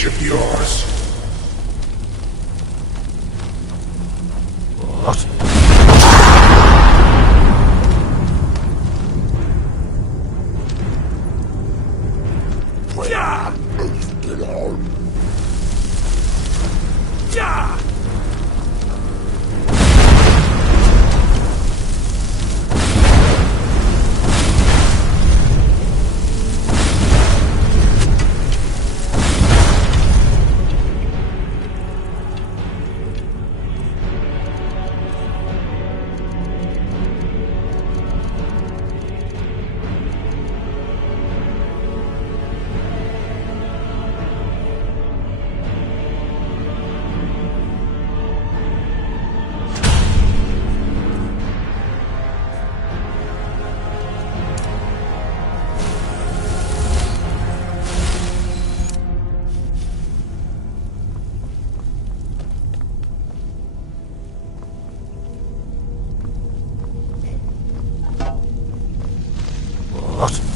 image of yours. What? Yeah! Get on. Yeah! What?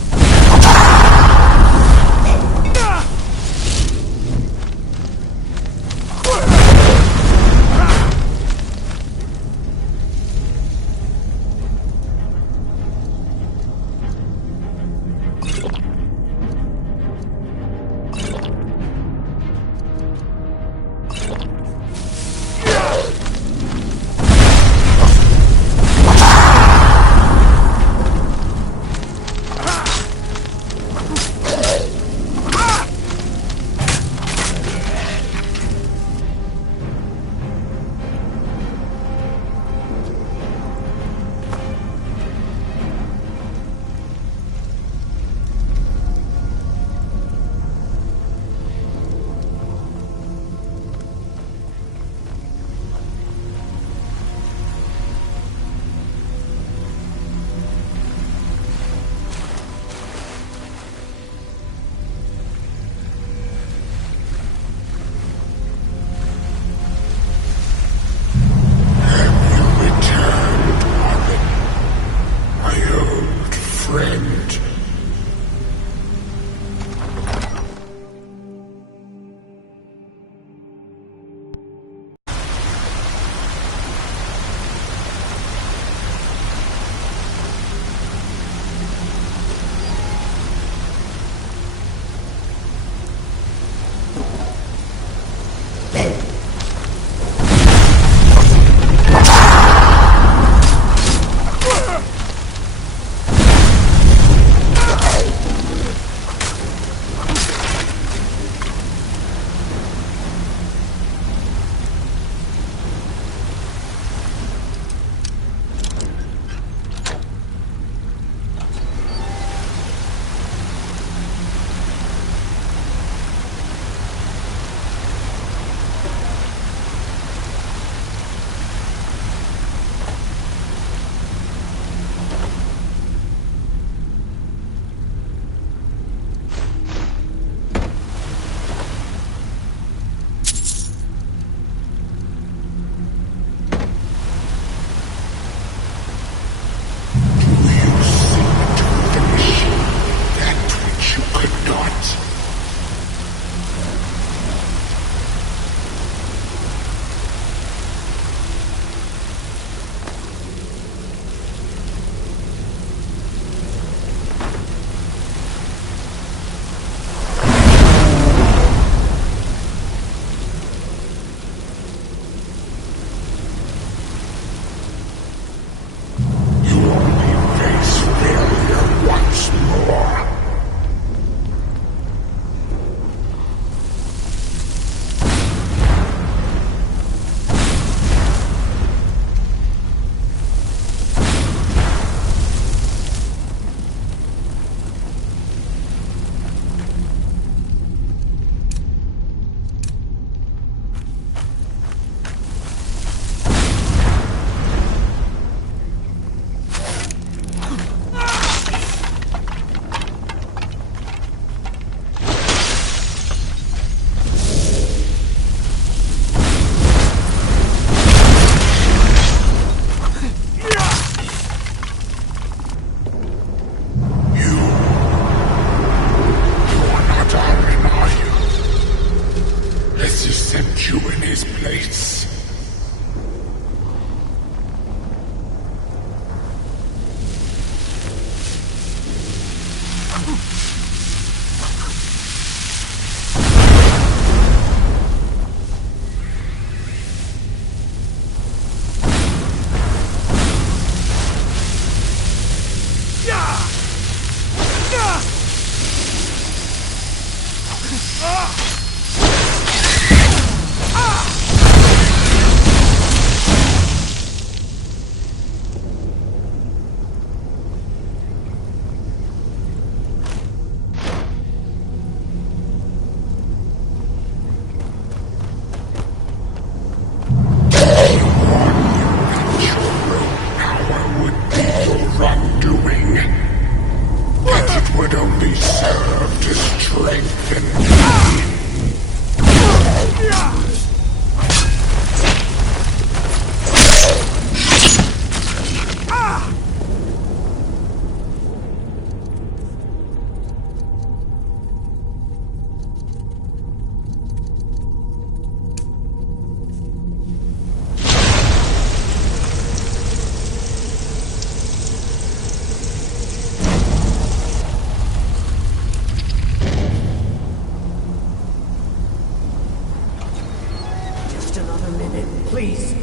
Please.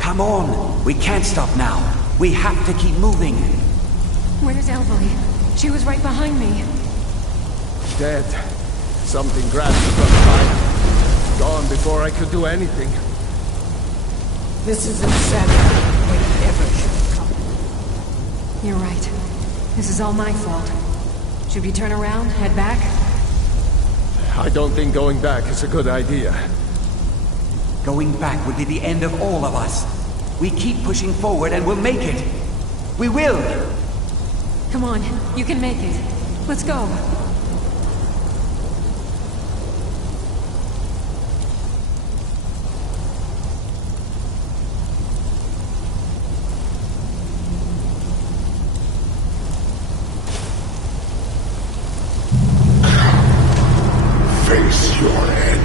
Come on! We can't stop now. We have to keep moving. Where's Elvely? She was right behind me. Dead. Something grabbed her from behind. Gone before I could do anything. This is insanity. We never should have come. You're right. This is all my fault. Should we turn around, head back? I don't think going back is a good idea. Going back would be the end of all of us. We keep pushing forward and we'll make it. We will! Come on, you can make it. Let's go. Face your end.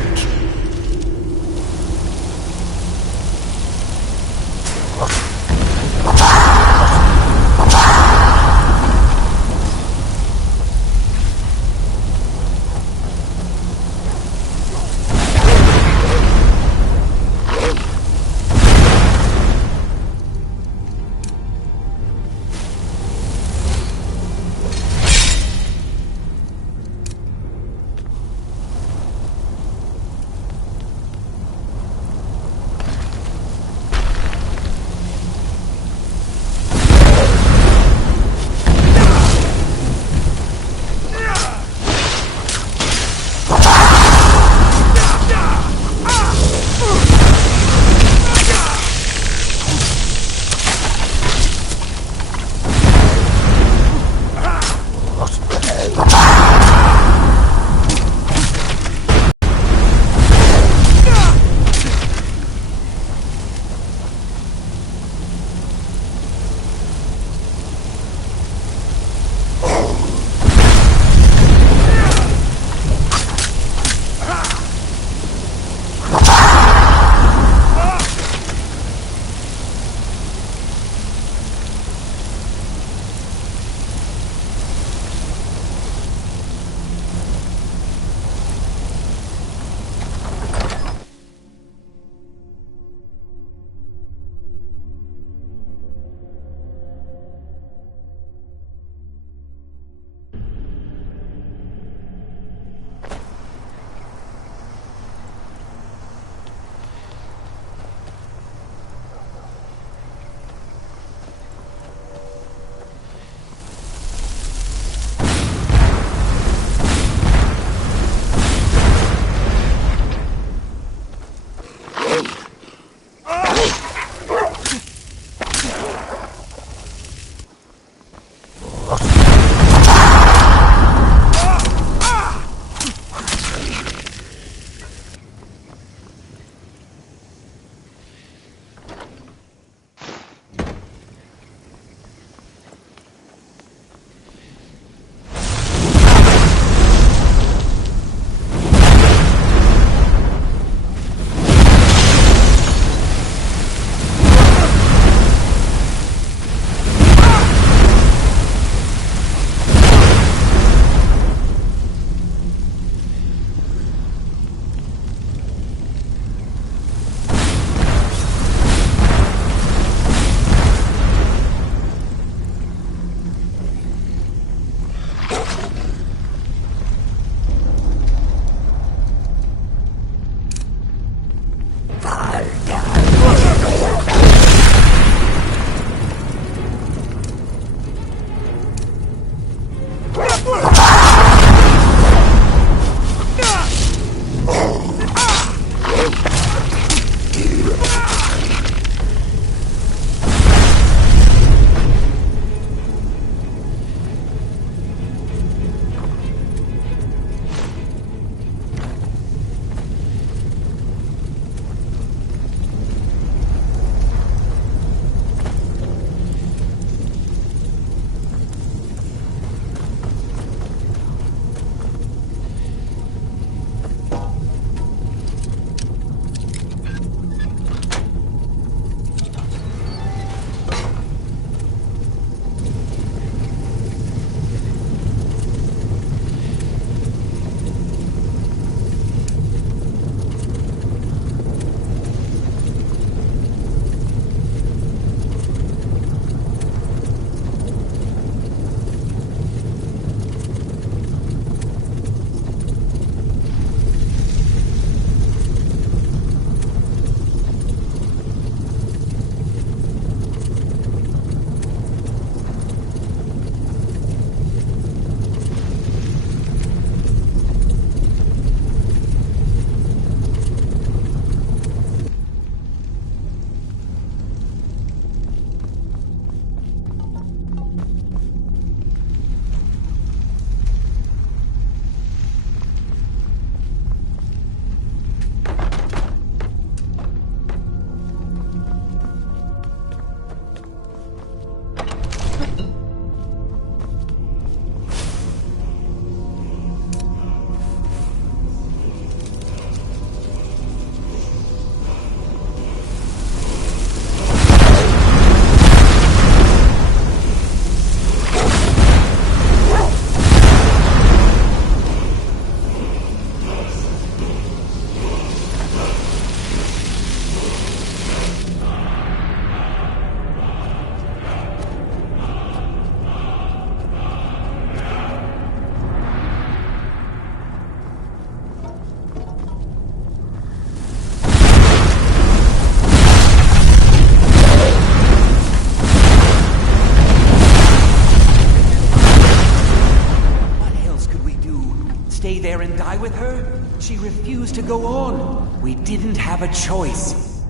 there and die with her? She refused to go on. We didn't have a choice.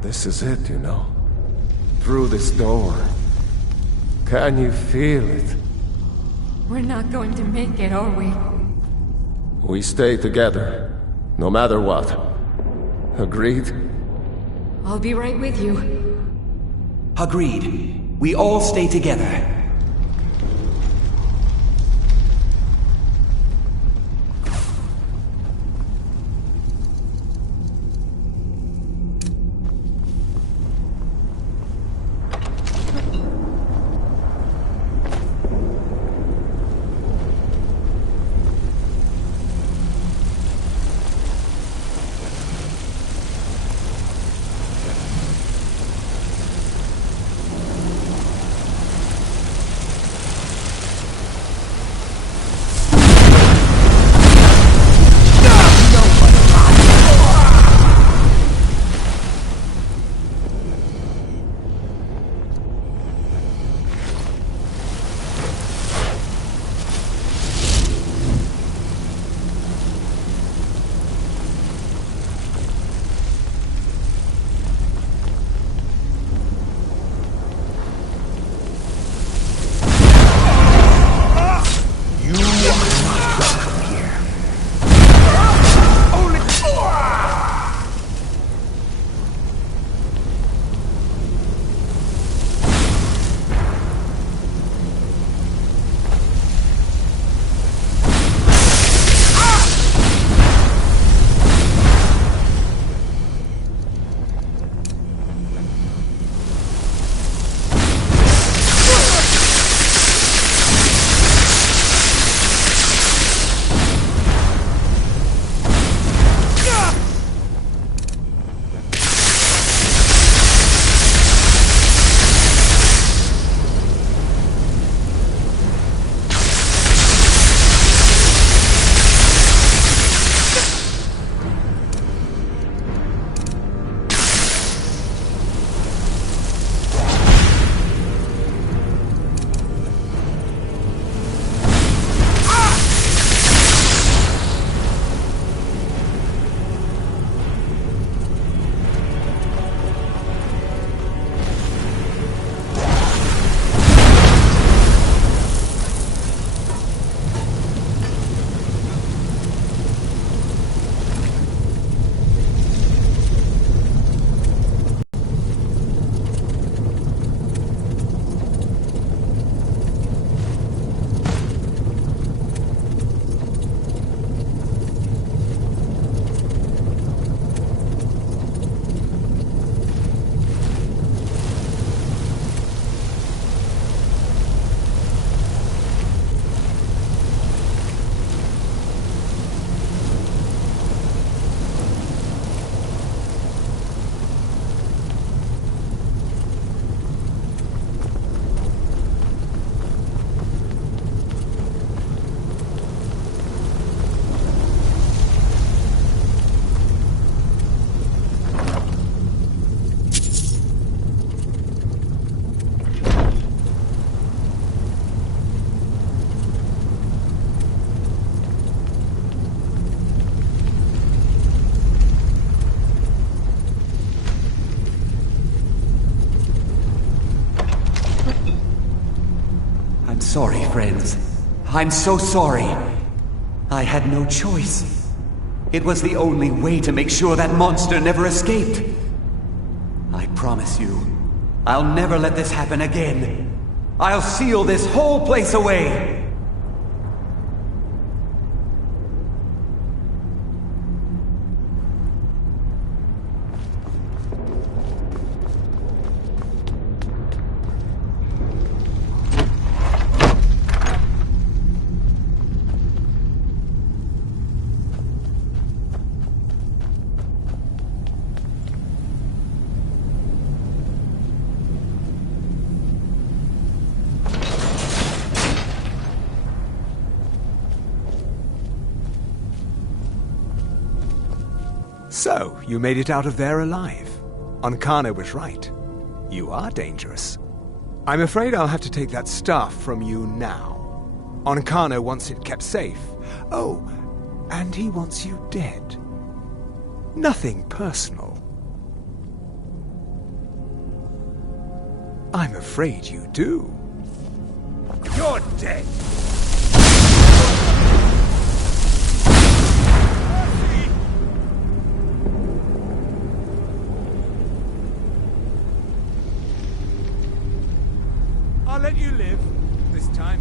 This is it, you know. Through this door. Can you feel it? We're not going to make it, are we? We stay together, no matter what. Agreed? I'll be right with you. Agreed. We all stay together. Sorry, friends. I'm so sorry. I had no choice. It was the only way to make sure that monster never escaped. I promise you, I'll never let this happen again. I'll seal this whole place away. So, you made it out of there alive. Ankana was right. You are dangerous. I'm afraid I'll have to take that staff from you now. Ankana wants it kept safe. Oh, And he wants you dead. Nothing personal. I'm afraid you do. You're dead! I'll let you live this time.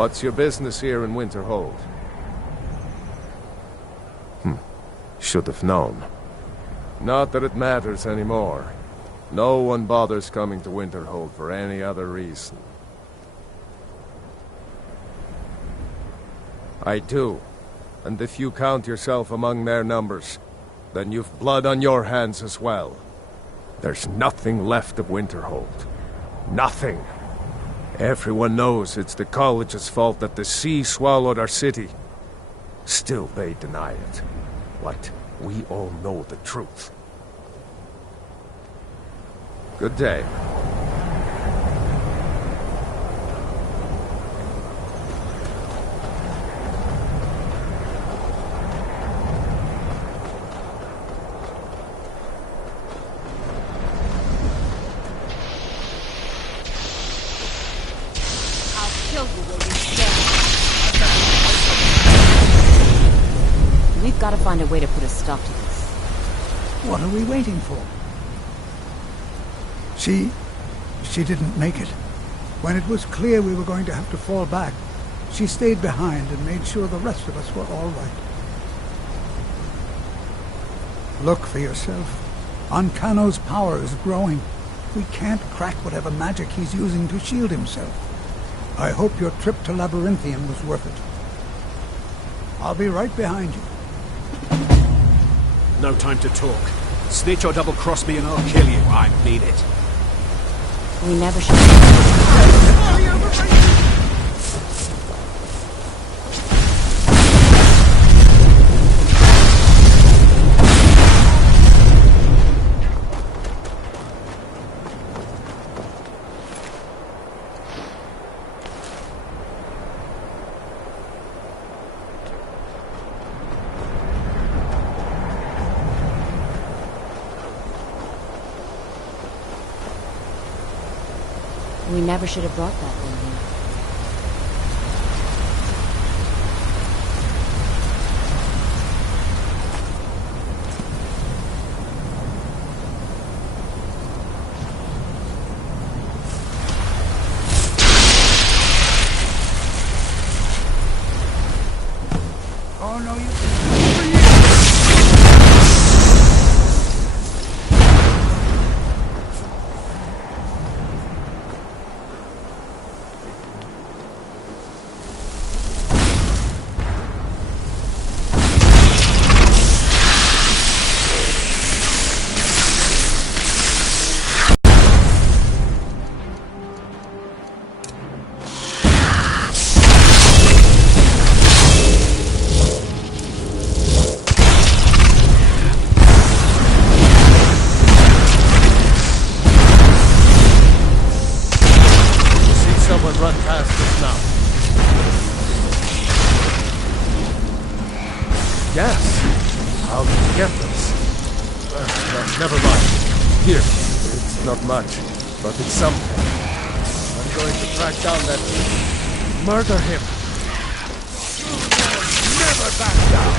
What's your business here in Winterhold? Should have known. Not that it matters anymore. No one bothers coming to Winterhold for any other reason. I do. And if you count yourself among their numbers, then you've blood on your hands as well. There's nothing left of Winterhold. Nothing. Everyone knows it's the college's fault that the sea swallowed our city. Still they deny it. Like we all know the truth. Good day. We've got to find a way to put a stop to this. What are we waiting for? She didn't make it. When it was clear we were going to have to fall back, she stayed behind and made sure the rest of us were all right. Look for yourself. Ancano's power is growing. We can't crack whatever magic he's using to shield himself. I hope your trip to Labyrinthium was worth it. I'll be right behind you. No time to talk. Snitch or double-cross me and I'll kill you. I mean it. We never should. We never should have brought that thing here. Oh no, you... Run past us now. Yes. How did you get this? Never mind. Here. It's not much, but it's something. I'm going to track down that thief. Murder him. Never back down.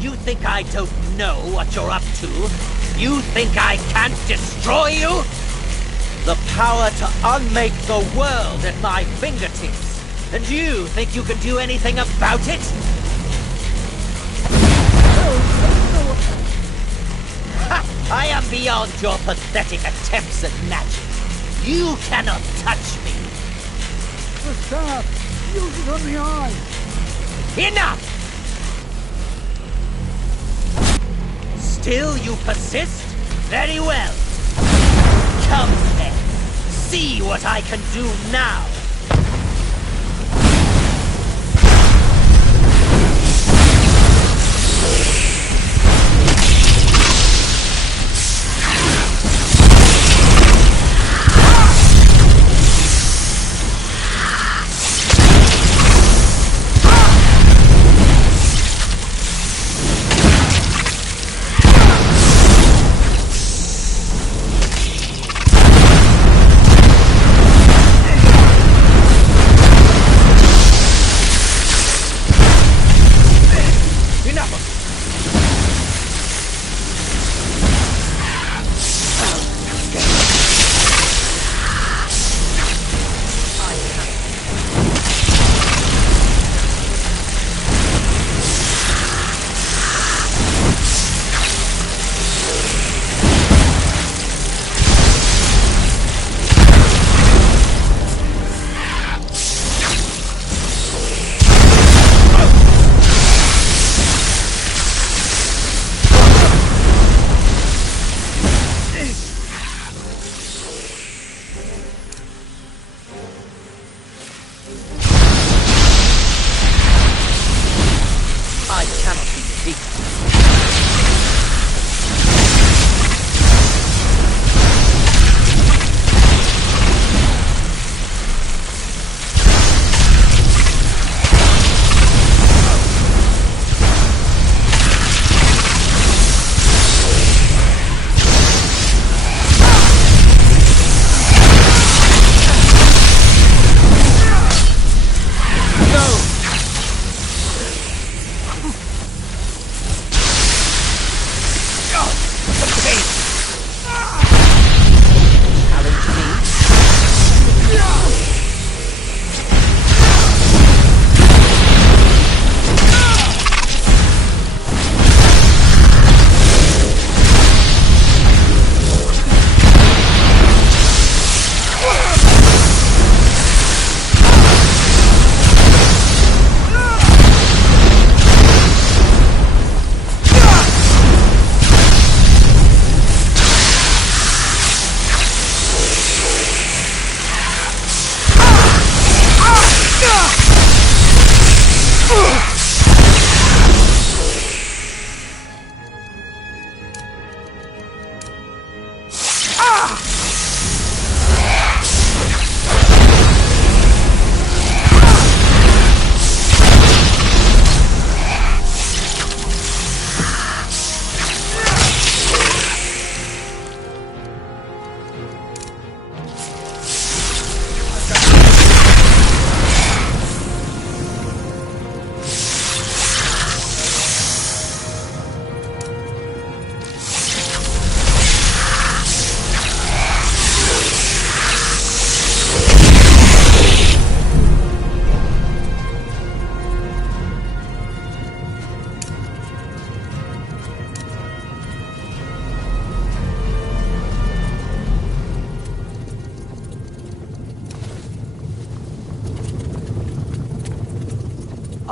You think I don't know what you're up to? You think I can't destroy you? The power to unmake the world at my fingertips. And you think you can do anything about it? Ha! I am beyond your pathetic attempts at magic. You cannot touch me. The staff! Use it on the eye! Enough! Still you persist? Very well. Come then. See what I can do now.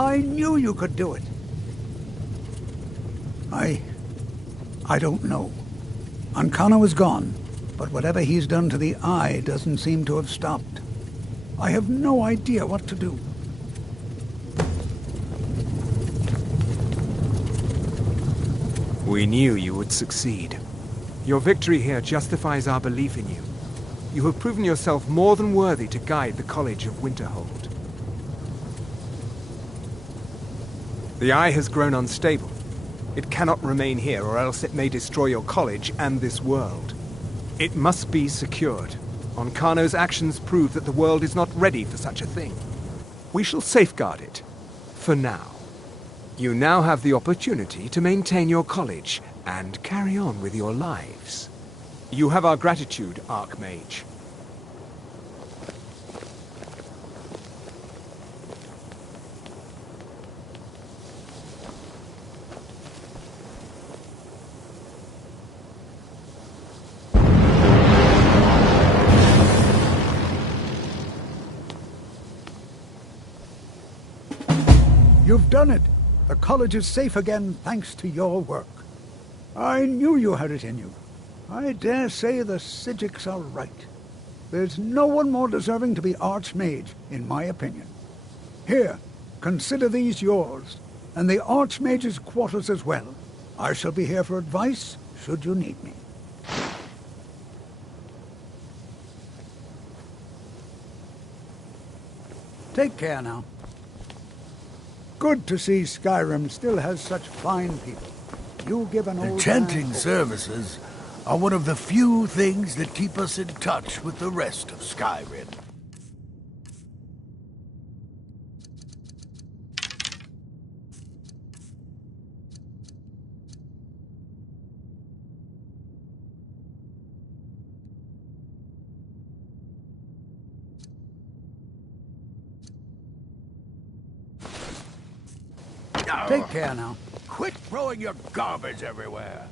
I knew you could do it. I don't know. Ancano is gone, but whatever he's done to the Eye doesn't seem to have stopped. I have no idea what to do. We knew you would succeed. Your victory here justifies our belief in you. You have proven yourself more than worthy to guide the College of Winterhold. The Eye has grown unstable. It cannot remain here, or else it may destroy your college and this world. It must be secured. Ancano's actions prove that the world is not ready for such a thing. We shall safeguard it, for now. You now have the opportunity to maintain your college and carry on with your lives. You have our gratitude, Archmage. You've done it. The college is safe again thanks to your work. I knew you had it in you. I dare say the Psijics are right. There's no one more deserving to be Archmage, in my opinion. Here, consider these yours, and the Archmage's quarters as well. I shall be here for advice, should you need me. Take care now. Good to see Skyrim still has such fine people. You give an old Enchanting man services are one of the few things that keep us in touch with the rest of Skyrim. Take care now. Quit throwing your garbage everywhere.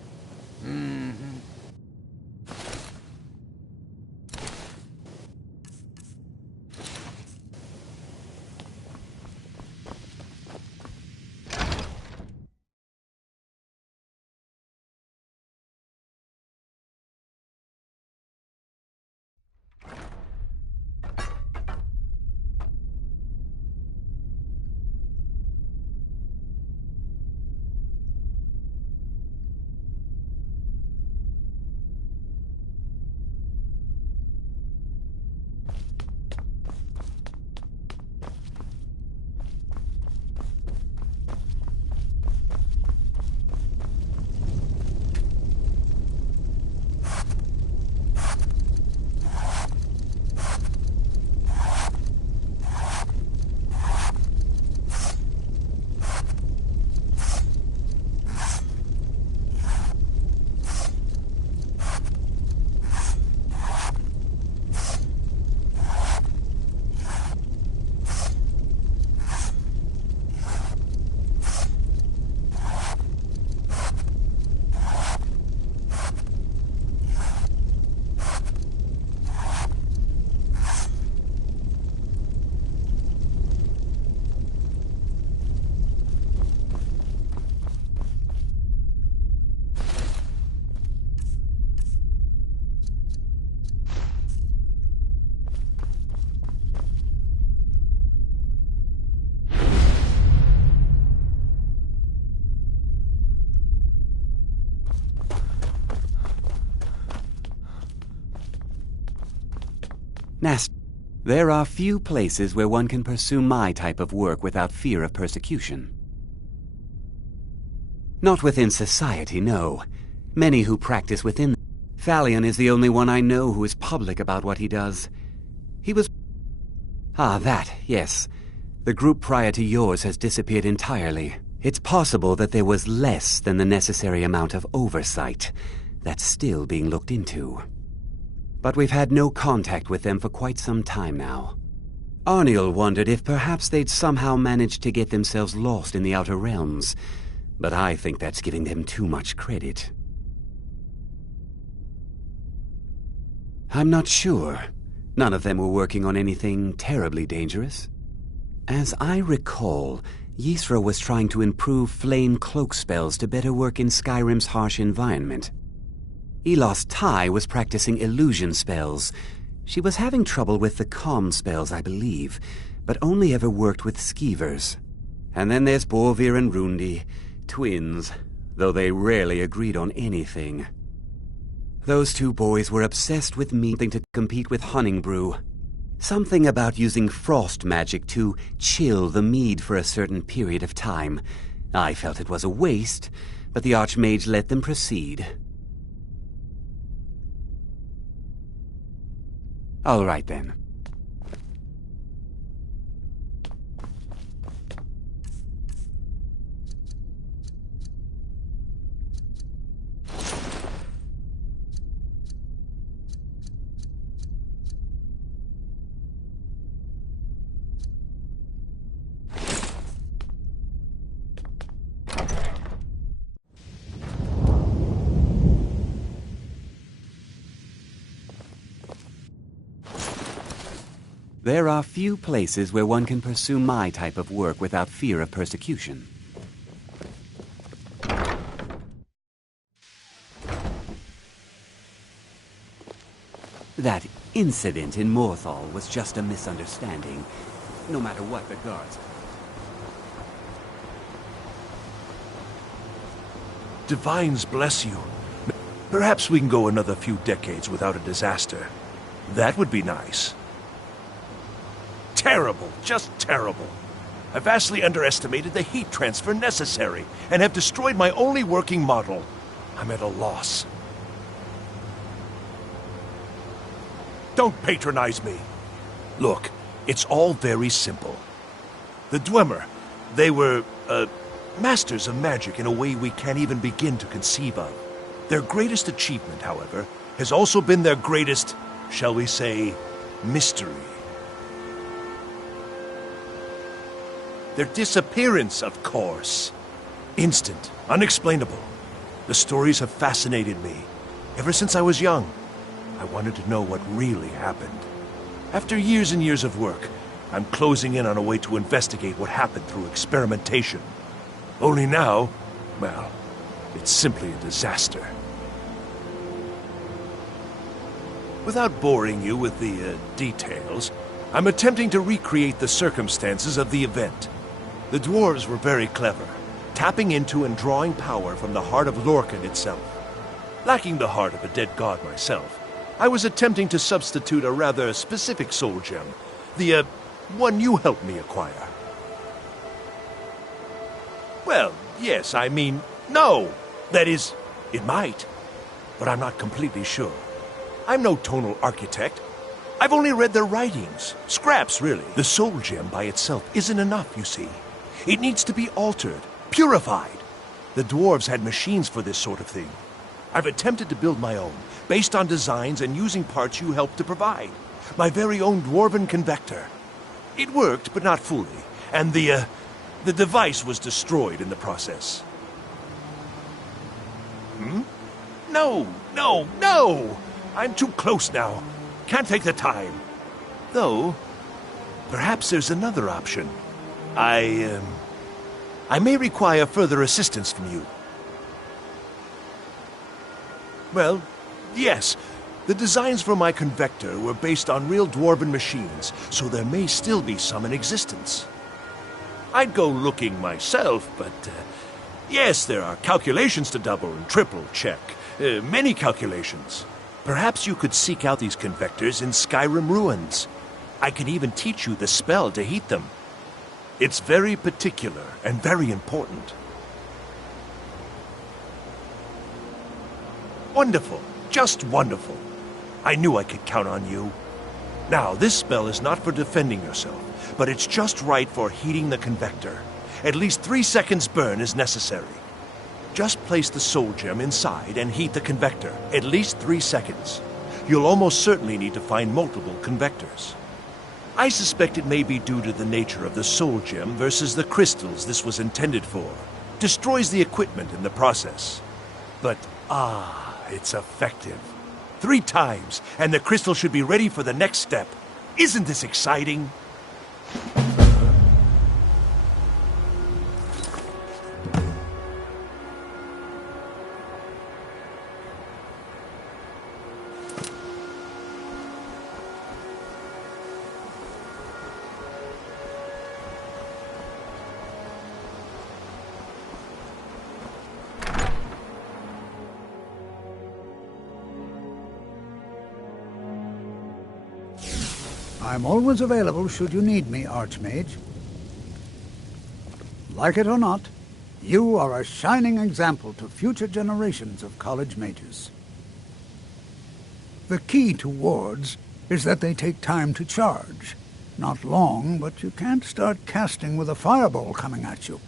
There are few places where one can pursue my type of work without fear of persecution. Not within society, no. Many who practice within. Thalion is the only one I know who is public about what he does. He was... that, yes. The group prior to yours has disappeared entirely. It's possible that there was less than the necessary amount of oversight. That's still being looked into. But we've had no contact with them for quite some time now. Arniel wondered if perhaps they'd somehow managed to get themselves lost in the Outer Realms, but I think that's giving them too much credit. I'm not sure. None of them were working on anything terribly dangerous. As I recall, Ysra was trying to improve flame cloak spells to better work in Skyrim's harsh environment. Elos Tai was practicing illusion spells. She was having trouble with the calm spells, I believe, but only ever worked with skeevers. And then there's Borvir and Rundi, twins, though they rarely agreed on anything. Those two boys were obsessed with meaning to compete with Honningbrew. Something about using frost magic to chill the mead for a certain period of time. I felt it was a waste, but the Archmage let them proceed. All right then. There are few places where one can pursue my type of work without fear of persecution. That incident in Morthal was just a misunderstanding, no matter what the guards... Divines bless you. Perhaps we can go another few decades without a disaster. That would be nice. Terrible, just terrible. I vastly underestimated the heat transfer necessary, and have destroyed my only working model. I'm at a loss. Don't patronize me. Look, it's all very simple. The Dwemer, they were, masters of magic in a way we can't even begin to conceive of. Their greatest achievement, however, has also been their greatest, shall we say, mystery. Their disappearance, of course. Instant, unexplainable. The stories have fascinated me. Ever since I was young, I wanted to know what really happened. After years and years of work, I'm closing in on a way to investigate what happened through experimentation. Only now, well, it's simply a disaster. Without boring you with the details, I'm attempting to recreate the circumstances of the event. The dwarves were very clever, tapping into and drawing power from the heart of Lorkhan itself. Lacking the heart of a dead god myself, I was attempting to substitute a rather specific soul gem, the one you helped me acquire. Well, yes, I mean, no. That is, it might, but I'm not completely sure. I'm no tonal architect. I've only read their writings, scraps really. The soul gem by itself isn't enough, you see. It needs to be altered, purified. The dwarves had machines for this sort of thing. I've attempted to build my own, based on designs and using parts you helped to provide. My very own dwarven convector. It worked, but not fully, and the device was destroyed in the process. No! I'm too close now. Can't take the time. Though, perhaps there's another option. I may require further assistance from you. Well, yes. The designs for my convector were based on real dwarven machines, so there may still be some in existence. I'd go looking myself, but... yes, there are calculations to double and triple check. Many calculations. Perhaps you could seek out these convectors in Skyrim ruins. I can even teach you the spell to heat them. It's very particular and very important. Wonderful. Just wonderful. I knew I could count on you. Now, this spell is not for defending yourself, but it's just right for heating the convector. At least 3 seconds burn is necessary. Just place the soul gem inside and heat the convector. At least 3 seconds. You'll almost certainly need to find multiple convectors. I suspect it may be due to the nature of the soul gem versus the crystals this was intended for. Destroys the equipment in the process. But, it's effective. 3 times, and the crystal should be ready for the next step. Isn't this exciting? I'm always available should you need me, Archmage. Like it or not, you are a shining example to future generations of college mages. The key to wards is that they take time to charge. Not long, but you can't start casting with a fireball coming at you.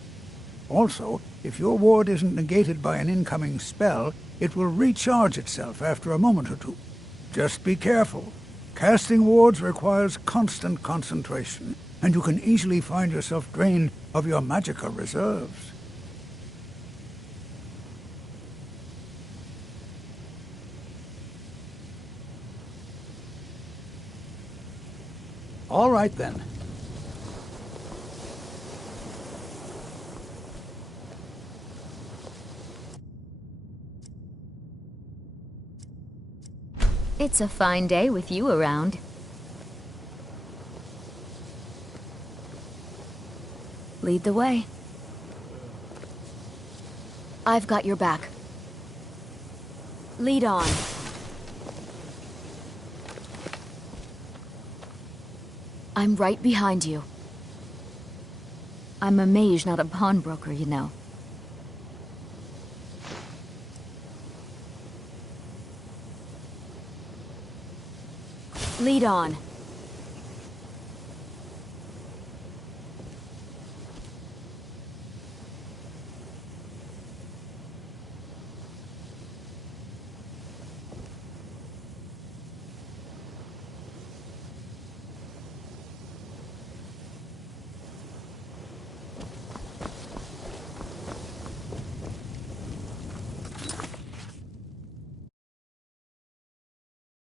Also, if your ward isn't negated by an incoming spell, it will recharge itself after a moment or two. Just be careful. Casting wards requires constant concentration, and you can easily find yourself drained of your magicka reserves. All right, then. It's a fine day with you around. Lead the way. I've got your back. Lead on. I'm right behind you. I'm a mage, not a pawnbroker, you know. Lead on.